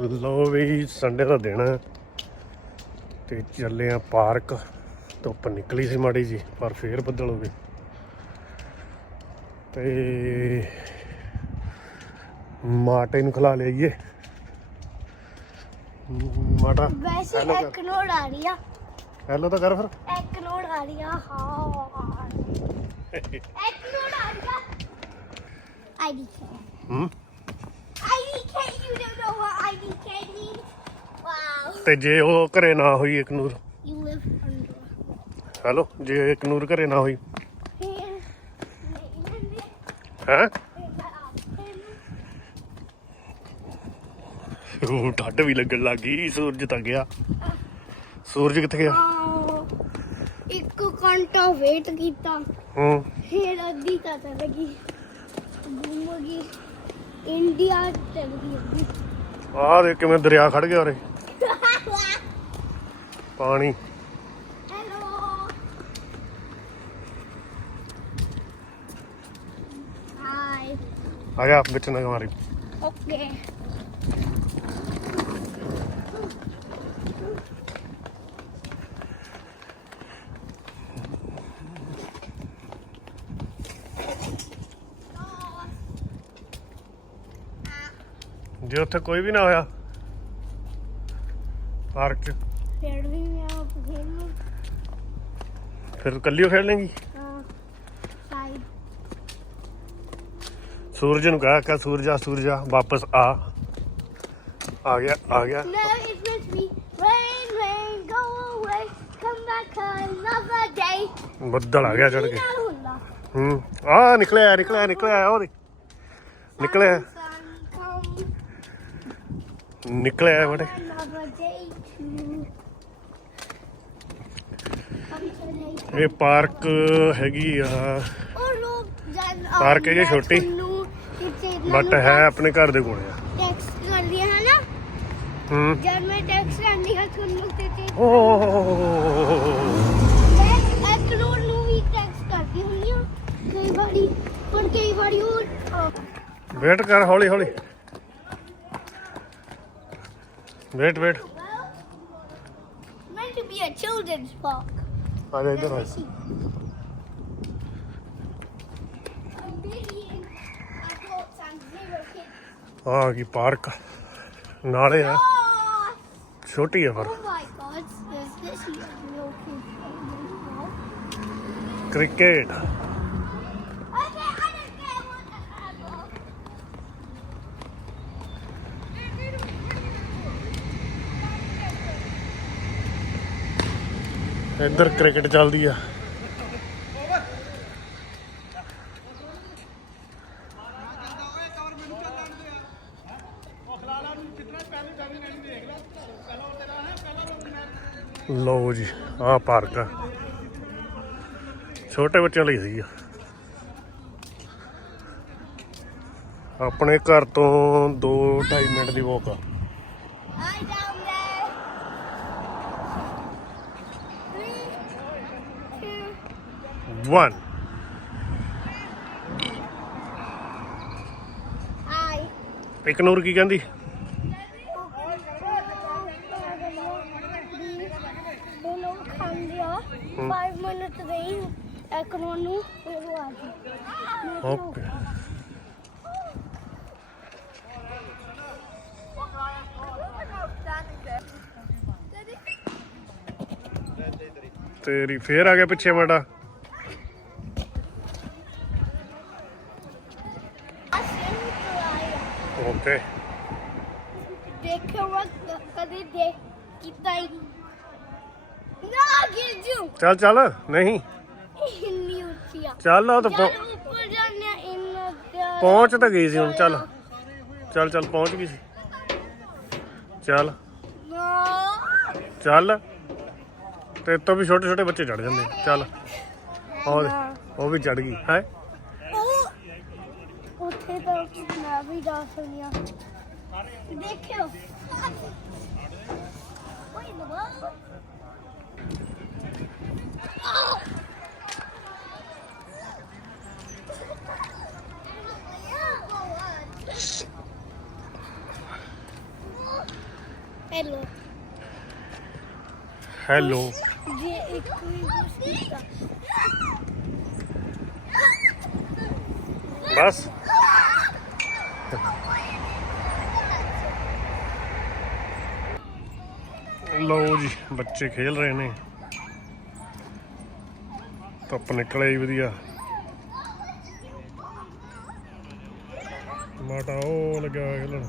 ਲੋ ਵੀ Sunday ਦਾ ਦਿਨ ਹੈ ਤੇ ਚੱਲੇ ਆ ਪਾਰਕ। ਧੁੱਪ ਨਿਕਲੀ ਸੀ ਮਾੜੀ ਜੀ ਪਰ ਫੇਰ ਬੱਦਲ ਹੋ ਗਏ। ਤੇ ਮਾਟੇ ਨੂੰ ਖਿਲਾ ਲਿਆਈਏ ਮਾਟਾ ਵੈਸੇ। ਇੱਕ ਨੋਟ ਆ ਰਹੀ ਆ। ਹੈਲੋ ਤਾਂ ਕਰ ਫਿਰ। ਇੱਕ ਨੋਟ ਆ ਰਹੀ ਆ ਹਾਂ। ਇੱਕ ਨੋਟ ਆ ਰਹੀ ਆ। ਹੂੰ IDK you don't wow ਤੇ ਜੇ ਉਹ ਘਰੇ ਨਾ ਹੋਈ ਇੱਕ ਨੂਰ? You live under. ਹੈਲੋ ਜੇ ਇੱਕ ਨੂਰ ਘਰੇ ਨਾ ਹੋਈ। here ਹੈ? ਉਹ ਠੰਡ ਵੀ ਲੱਗਣ ਲੱਗੀ ਸੂਰਜ ਤਾਂ ਗਿਆ। ਸੂਰਜ ਕਿੱਥੇ ਗਿਆ? ਇੱਕ ਘੰਟਾ ਵੇਟ ਕੀਤਾ। ਹੂੰ। ਫਿਰ ਅੱਧੀ ਤਾਂ ਚਲ ਗਈ। ਘੁੰਮ ਗਈ। ਇੰਡੀਆ ਚਲ ਗਈ ਅੱਧੀ। ਆਹ ਦੇ ਕਿਵੇਂ ਦਰਿਆ ਖੜ ਗਿਆ ਉਰੇ। ਪਾਣੀ। ਹੈਲੋ ਹਾਈ ਆ ਜਾ ਵਿੱਚ ਨਾ ਮਾਰੀ। ਓਕੇ ਜੇ ਉੱਥੇ ਕੋਈ ਵੀ ਨਾ ਹੋਇਆ। ਪਾਰਕ। 'ਚ ਫਿਰ ਵੀ ਮੈਂ ਫਿਰ ਨੂੰ ਫਿਰ ਕੱਲੀ ਓ ਖੇਡ ਲੇਂਗੀ? ਸਾਈਡ ਸੂਰਜ ਨੂੰ ਕਹਾ ਕਿ ਸੂਰਜਾ ਸੂਰਜਾ ਵਾਪਸ ਆ। ਆ ਗਿਆ ਆ ਗਿਆ। No, it was me. Rain, rain, go away. Come back another day. ਬੱਦਲ ਆ ਗਿਆ ਚੜ ਕੇ। ਨਾਲ ਹੁੰਦਾ? ਹੂੰ ਆ ਨਿਕਲਿਆ ਨਿਕਲਿਆ ਨਿਕਲਿਆ ਉਹ ਨਿਕਲਿਆ। ਨਿਕਲਿਆ ਬੜੇ। ਇਹ ਪਾਰਕ ਹੈਗੀ ਆ। ਪਾਰਕ ਹੈ ਜੀ ਛੋਟੀ। ਬਟ ਹੈ ਆਪਣੇ ਘਰ ਦੇ ਕੋਲੇ ਆ। ਟੈਕਸਟ ਕਰਦੀ ਹੈ। ਨਾ ਹੂੰ ਜਦ ਮੈਂ ਟੈਕਸਟ ਕਰਦੀ ਹਾਂ ਤੁਹਾਨੂੰ ਤੇ ਤੇ ਓ ਮੈਂ ਇੱਕ ਨੋਟ ਨੂੰ ਵੀ ਟੈਕਸਟ ਕਰਦੀ ਹੁੰਦੀ ਹਾਂ ਕਈ ਵਾਰੀ ਪਰ ਕਈ ਵਾਰੀ ਉਹ ਅਹ, ਵੇਟ ਕਰ ਹੌਲੀ ਹੌਲੀ wait wait meant to be a children's park. ਆ ਜਾ ਇੱਧਰ ਆ Let me see. A million adults and zero kids. ਆ ਕੀ ਪਾਰਕ ਨਾਲੇ ਆ Oh, ਛੋਟੀ ਆ ਪਰ oh my God! There's this little kid. Cricket Okay, I don't care what the adult. ਇੱਧਰ ਕ੍ਰਿਕਟ ਚੱਲਦੀ ਆ। ਲੋ ਜੀ ਆ ਪਾਰਕ ਆ। ਛੋਟੇ ਬੱਚਿਆਂ ਲਈ ਸੀ ਆਪਣੇ ਘਰ ਤੋਂ 2.5 ਮਿੰਟ ਦੀ ਵਾਕ ਆ। Two, 1 hi. ਇੱਕ ਨੂਰ ਕੀ ਕਹਿੰਦੀ? ਉਹ ਲੋਕ ਖਾਂਦੇ ਆ। 5 ਮਿੰਟ ਗਈ ਇੱਕ ਨੂੰ ਫਿਰ ਉਹ ਆ ਗਈ। ਓਕੇ ਤੇਰੀ ਫੇਰ ਆ ਗਿਆ ਪਿੱਛੇ ਮਾਡਾ ਓਕੇ ਦੇਖਿਓ ਮੈਂ ਕਦੇ ਦੇਖ ਕੀਤਾ ਹੀ ਨਾ ਗਿਰ ਜੂ। ਚੱਲ ਚੱਲ ਨਹੀਂ। ਇੰਨੀ ਉੱਚੀ ਆ। ਚੱਲ ਉਹ ਤਾਂ ਪਹੁੰ- ਉੱਪਰ ਜਾਂਦੇ ਆ ਇੰਨਾ ਪਿਆਰਾ ਪਹੁੰਚ ਤਾਂ ਗਈ ਸੀ ਹੁਣ ਚੱਲ। ਚੱਲ ਚੱਲ ਪਹੁੰਚ ਗਈ ਸੀ। ਚੱਲ। ਨਾ। ਚੱਲ। ਤੇ ਤੋਂ ਵੀ ਛੋਟੇ ਛੋਟੇ ਬੱਚੇ ਚੜ ਜਾਂਦੇ ਚੱਲ। ਉਹ ਉਹ ਵੀ ਚੜ ਗਈ। ਹੈ ਉਹ ਉੱਥੇ ਤਾਂ ਮੈਂ ਵੀ ਜਾ ਸਕਦੀ ਹਾਂ ਦੇਖਿਓ What in the world? Oh! Yeah. Hello hello ਜੇ ਇੱਕ ਵੀ ਕੁਛ ਕੀਤਾ ਬਸ ਲਓ ਜੀ ਬੱਚੇ ਖੇਲ ਰਹੇ ਨੇ। ਧੁੱਪ ਨਿਕਲੇ ਵਧੀਆ। ਮਾਟਾ ਉਹ ਹੋਇਆ ਖੇਲਣ।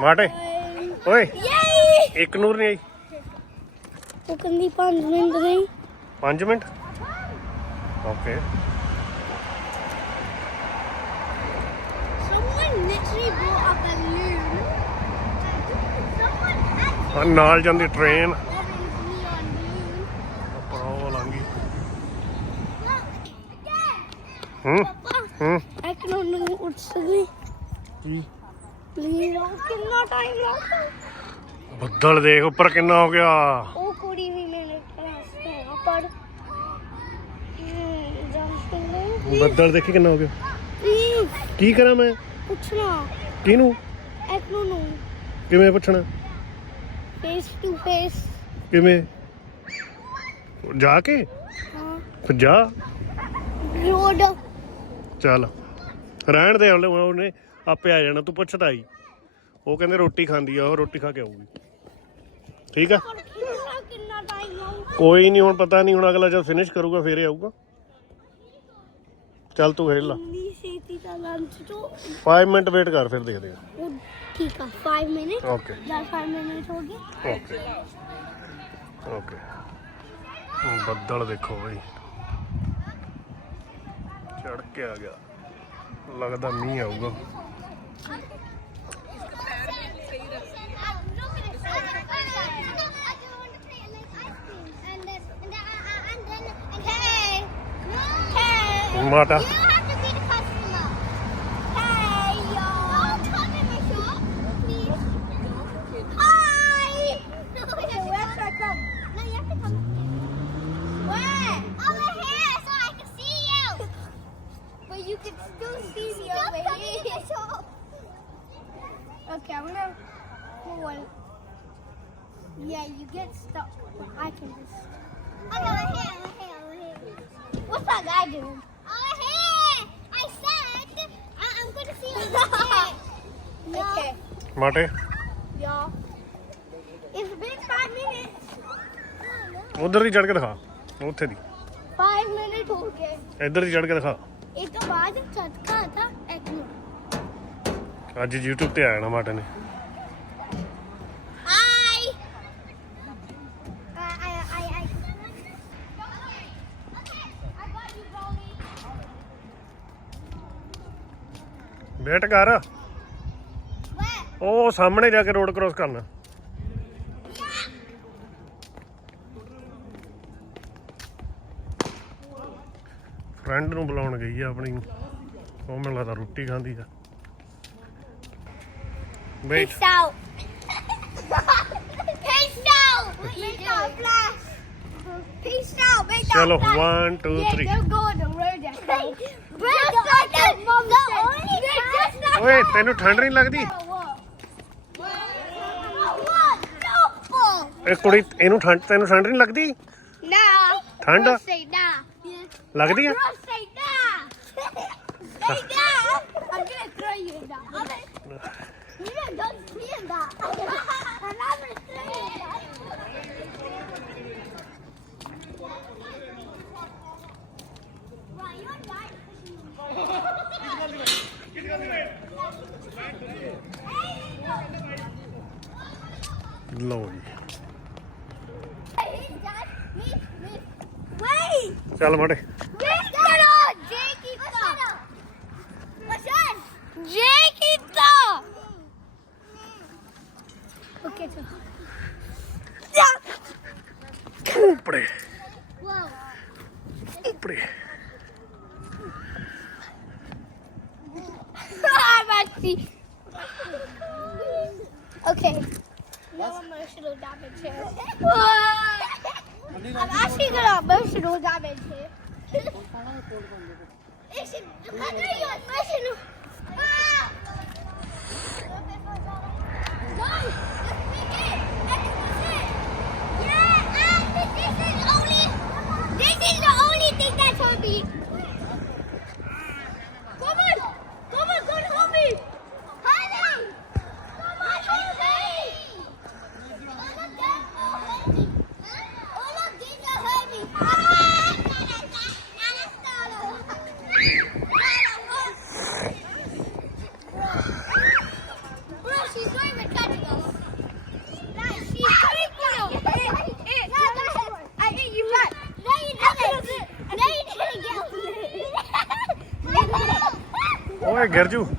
ਮਾਟੇ ਓਏ ਇੱਕ ਨੂਰ ਨਹੀਂ ਆਈ। ਉਹ ਕੰਦੀ 5 ਮਿੰਟ ਨਹੀਂ। 5 ਮਿੰਟ? ਓਕੇ। ਹਾਂ ਨਾਲ ਜਾਂਦੀ ਟ੍ਰੇਨ. ਉੱਪਰ. ਹੂੰ? ਹੂੰ? ਉੱਠ ਕੀ? ਪਲੀਜ਼ ਕਿੰਨਾ ਟਾਈਮ ਲੱਗਦਾ ਬੱਦਲ ਦੇਖ ਉੱਪਰ ਕਿੰਨਾ ਹੋ ਗਿਆ। ਉਹ ਕੁੜੀ ਵੀ ਮੇਰੇ ਕਲਾਸ ਤੋਂ ਪਰ ਜੰਪ ਬੱਦਲ ਦੇਖੀ ਕਿੰਨਾ ਹੋ ਗਿਆ। ਕੀ ਕਰਾਂ ਮੈਂ? ਪੁੱਛਣਾ। ਕਿਹਨੂੰ? ਇੱਕ ਨੂੰ। ਕਿਵੇਂ ਪੁੱਛਣਾ? ਫੇਸ ਟੂ ਫੇਸ ਕਿਵੇਂ? ਜਾ ਕੇ? ਹਾਂ। ਜਾ। ਰੋਡ ਚੱਲ। ਰਹਿਣ ਦੇ ਉਹਨੇ ਉਹਨੇ ਆਪੇ ਆ ਜਾਣਾ ਤੂੰ ਪੁੱਛਦਾ ਆਈ ਉਹ ਕਹਿੰਦੇ ਰੋਟੀ ਖਾਂਦੀ ਆ ਉਹ ਰੋਟੀ ਖਾ ਕੇ ਆਊਗੀ। ਠੀਕ ਆ? ਕਿੰਨਾ ਟਾਈਮ ਕੋਈ ਨਹੀਂ ਹੁਣ ਪਤਾ ਨਹੀਂ ਹੁਣ ਅਗਲਾ ਜਦ ਫਿਨਿਸ਼ ਕਰੂਗਾ ਫੇਰ ਹੀ ਆਊਗਾ। ਚੱਲ ਤੂੰ ਖੇਡ ਲਾ। ਇੰਨੀ ਛੇਤੀ ਤਾਂ ਲੰਚ ਤੋਂ 5 ਮਿੰਟ ਵੇਟ ਕਰ ਫਿਰ ਦੇਖਦੇ ਆ। ਠੀਕ ਆ 5 ਮਿੰਟ ਓਕੇ 10 5 ਮਿੰਟ ਹੋ ਗਏ ਓਕੇ ਓਕੇ ਬੱਦਲ ਦੇਖੋ ਬਈ ਚੜ ਕੇ ਆ ਗਿਆ ਲੱਗਦਾ ਮੀਂਹ ਆਊਗਾ ਮਾਤਾ You have to be the customer. Hey, yo. Don't come in my shop, please. Hi. Okay, where should I come? No, you have to come. Where? Over here, so I can see you. But you can still see me over here. Okay, I'm gonna pull one. Yeah, you get stuck, but I can just. I'm over here, over here, over here. What's that guy doing? Over here! I said I- I'm going to see you over here. Okay. ਮਾਟੇ Y'all. It's been five minutes. ਉਧਰ ਦੀ ਚੜ ਕੇ ਦਿਖਾ ਉੱਥੇ ਦੀ Five minutes ਹੋ ਗਏ ਇੱਧਰ ਦੀ ਚੜ ਕੇ ਦਿਖਾ ਇਹ ਤੋਂ ਬਾਅਦ ਚਟਕਾ ਆਤਾ ਇੱਕ ਨੂੰ ਅੱਜ YouTube ਤੇ ਆਇਆ ਨਾ ਮਾਟੇ ਨੇ ਵੇਟ ਕਰ? ਉਹ ਸਾਹਮਣੇ ਜਾ ਕੇ ਰੋਡ ਕ੍ਰੋਸ ਕਰਨਾ ਫਰੈਂਡ ਨੂੰ ਬੁਲਾਉਣ ਗਈ ਆ ਆਪਣੀ ਉਹ ਮੈਨੂੰ ਲੱਗਦਾ ਰੋਟੀ ਖਾਂਦੀ ਆ wait Peace out. Peace out. Peace out, Flash. Peace out. Make that ਚਲੋ flash. 1 2 Yeah, 3 they're going to road that Just like that, Mom. The only just like ਓਏ ਤੈਨੂੰ ਠੰਡ ਨਹੀਂ ਲੱਗਦੀ ਇਹ ਕੁੜੀ ਇਹਨੂੰ ਠੰਡ ਤੈਨੂੰ ਠੰਡ ਨਹੀਂ ਲੱਗਦੀ Nah. ਠੰਡ. ਲੱਗਦੀ ਆ Girls say nah. say nah. I'm gonna throw you in that. I'm gonna... You don't see in that. I'm not gonna throw you in that. Right, you're right. ਲਓ ਜੀ! ਚੱਲ ਮਾੜੇ. ਉੱਪਰੇ. ਉੱਪਰੇ Okay. No emotional damage here. I'm actually gonna emotional damage here. Listen, look at your listen. Ah! No, just make it. Yeah, and this is only. This is the only thing that's on me. You jump.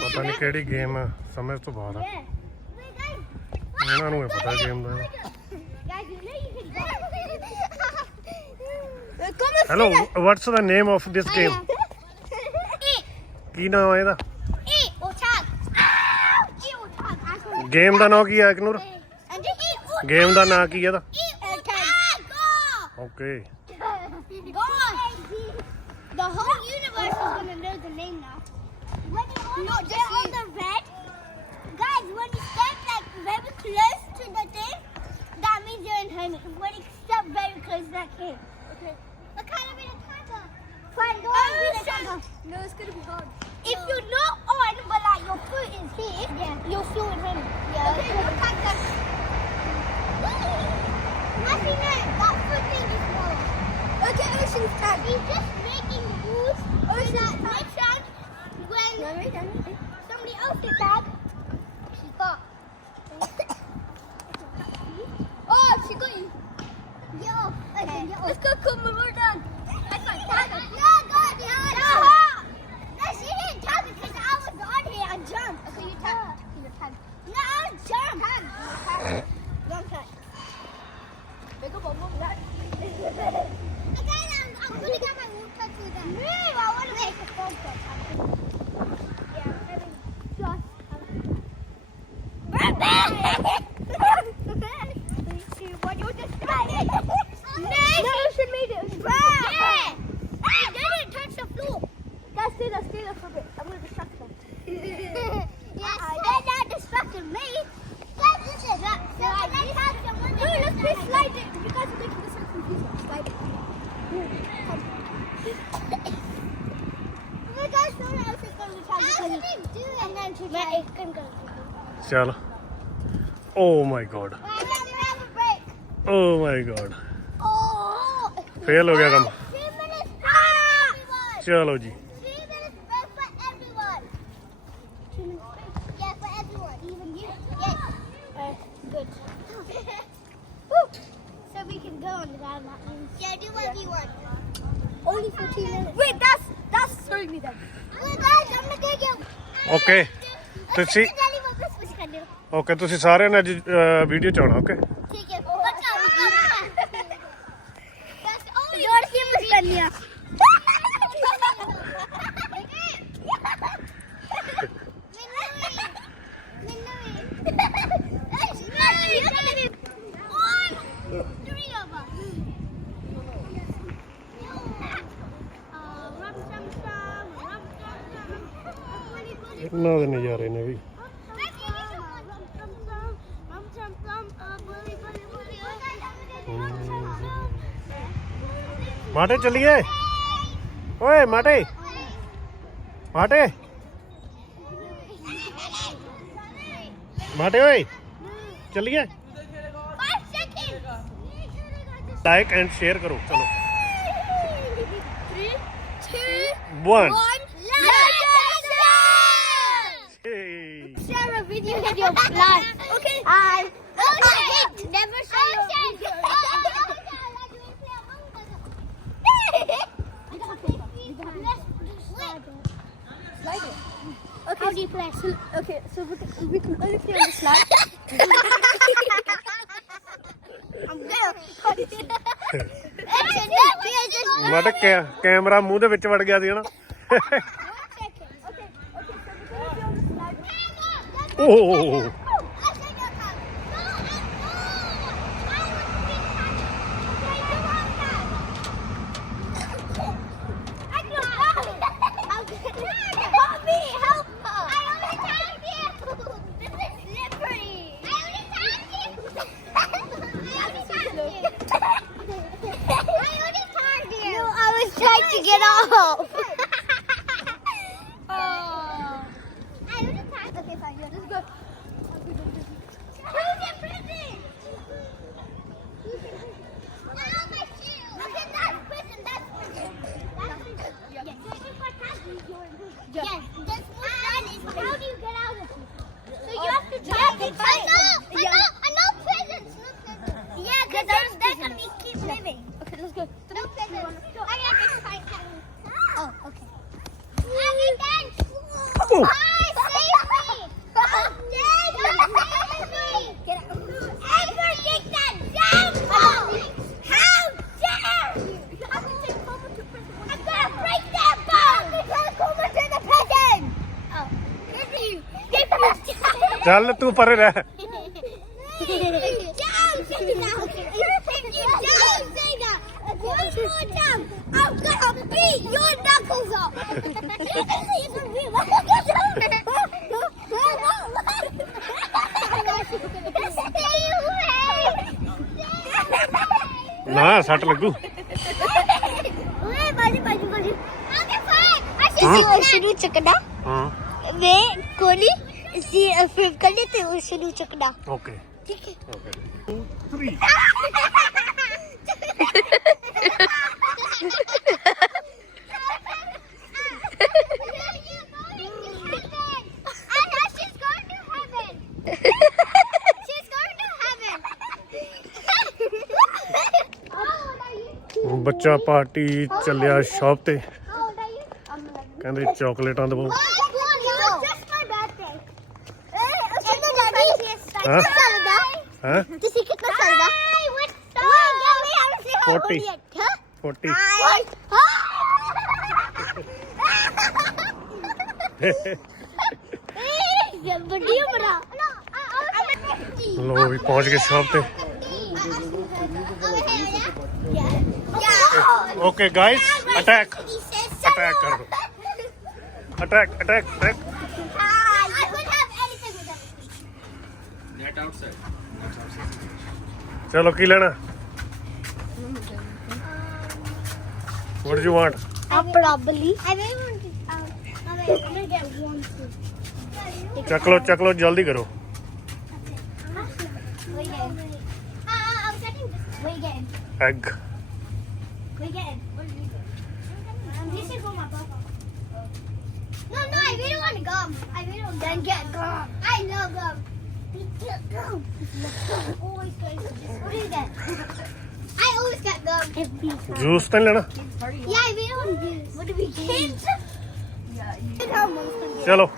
ਪਤਾ ਨਹੀਂ ਕਿਹੜੀ game ਸਮਝ ਤੋਂ ਬਾਹਰ ਆ. ਇਹਨਾਂ ਨੂੰ ਇਹ ਪਤਾ game the hello what's the name of this game ਕੀ ਨਾਮ ਹੈ ਇਹਦਾ ਗੇਮ ਦਾ ਨਾਮ ਕੀ ਹੈ or ਗੇਮ ਦਾ ਨਾਮ ਕੀ ਹੈ ਇਹਦਾ. Okay close that kid. Okay. Look kind of in a tiger. Fine, go on with the tiger. No, it's gonna be hard. If you're not on, but like your foot is here, yeah. you're still in home. Yeah. Okay, no tiger. Nothing there. That foot thing is more. Okay, Ocean's tag. He's just making rules. Ocean's tag. Next time, when somebody else's tag, she's Kokumunu मैं एक कन कर चलो ओ my God oh my God fail हो गया काम चलो जी Okay. ਤੁਸੀਂ ਓਕੇ ਤੁਸੀਂ ਸਾਰਿਆਂ ਨੇ ਅੱਜ ਵੀਡੀਓ ਚ ਆਉਣਾ ਓਕੇ ਮਾਟੇ ਚੱਲੀਏ ਓਏ ਮਾਟੇ ਮਾਟੇ ਮਾਟੇ ਓਏ ਚੱਲੀਏ ਲਾਈਕ ਐਂਡ ਸ਼ੇਅਰ ਕਰੋ ਚਲੋ Three, two, 1 one. Let's Hey. share a video with your life. Okay. I. Okay. Never share your video. Okay. How do you play? So, okay, so we can, we can only play on the slide. I'm there. ਮੈਂ ਤਾਂ ਕੈ- camera ਮੂੰਹ ਦੇ ਵਿੱਚ ਵੜ ਗਿਆ ਸੀ ਹਨਾ ਓਹ get off! Oh. Give you! Give you down! ਚੱਲ ਤੂੰ ਪਰੇ ਰਹਿ Down! Say that! If you don't say that one more time, I'm gonna beat your knuckles off! ਨਾ ਸੱਟ ਲੱਗੂ। ਓਏ ਬਾਜੀ ਬਾਜੀ ਬਾਜੀ ਆਗੇ ਫਾਇਰ ਅਸੀਂ ਉਸ ਨੂੰ ਚੱਕਣਾ ਹਾਂ। ਵੇ ਕੋਲੀ ਸੀ ਫਿਰ ਕੱਲੇ ਤੇ ਉਸ ਨੂੰ ਚੱਕਣਾ ਓਕੇ ਠੀਕ ਹੈ। ਓਕੇ 3 ਬੱਚਾ ਪਾਰਟੀ ਚੱਲਿਆ ਸ਼ਾਪ ਤੇ। ਕਹਿੰਦੇ ਚਾਕਲੇਟਾਂ ਦਵੋ। ਹਾਂ ਹਾਂ ਤੁਸੀਂ ਕਿੰਨਾ ਸਾਲ ਦਾ 40. 40 ਵੱਡੀ ਉਮਰਾ ਲੋ ਵੀ ਪਹੁੰਚ ਗਏ ਸ਼ਾਪ ਤੇ ਓਕੇ ਗਾਇਸ ਅਟੈਕ ਅਟੈਕ ਕਰ ਦੋ attack attack attack Net outside. ਚਲੋ ਕੀ ਲੈਣਾ what you want Uh, probably. I really want to. Um, I'm gonna, I'm gonna get one too. ਚੱਕ ਲੋ ਚੱਕ ਲੋ ਜਲਦੀ ਕਰੋ. Uh. Egg We get it. You should go my bubble. No, no, I really want gum. I really want Then get gum. I love gum. Get gum. I always. What do you get? I always get gum. Juice then lena. Yeah, I really want juice. What do we get? Chalo.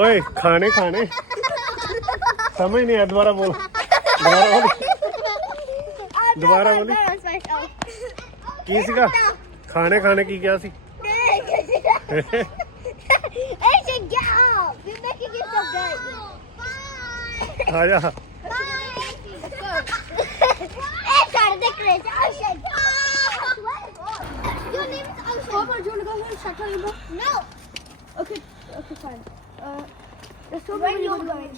ਓਏ ਖਾਣੇ ਖਾਣੇ ਸਮਝ ਨਹੀਂ ਆ ਦੁਬਾਰਾ ਬੋਲ ਦੁਬਾਰਾ ਬੋਲ ਦੁਬਾਰਾ ਬੋਲੀ ਕੀ ਸੀਗਾ ਖਾਣੇ ਖਾਣੇ ਕੀ ਕਿਹਾ ਸੀ I said get up. You're making it so good. Bye. ਆ ਜਾ Bye. Let's go. It's out of the Chris Ocean. Your name is Ocean. Papa, do you want to go here and start telling them? No. Okay, okay, fine. Uh, let's go when you're going.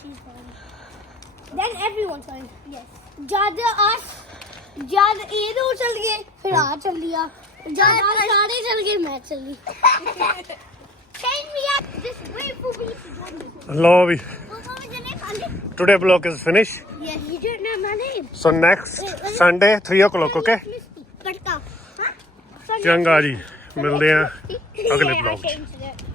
Then everyone's going. Yes. जब us जब ये दो चल गए फिर आ चल लिया जब आप सारे चल गए मैं चल ली Change me up. Just wait for me to join you. Low we What was your name, Andy? Today blog is finish Yeah, you don't know my name. So next Sunday 3 o'clock okay But, uh, huh? ਚੰਗਾ ਜੀ ਮਿਲਦੇ ਆ Yeah, ਅਗਲੇ I blog 'ਚ changed it.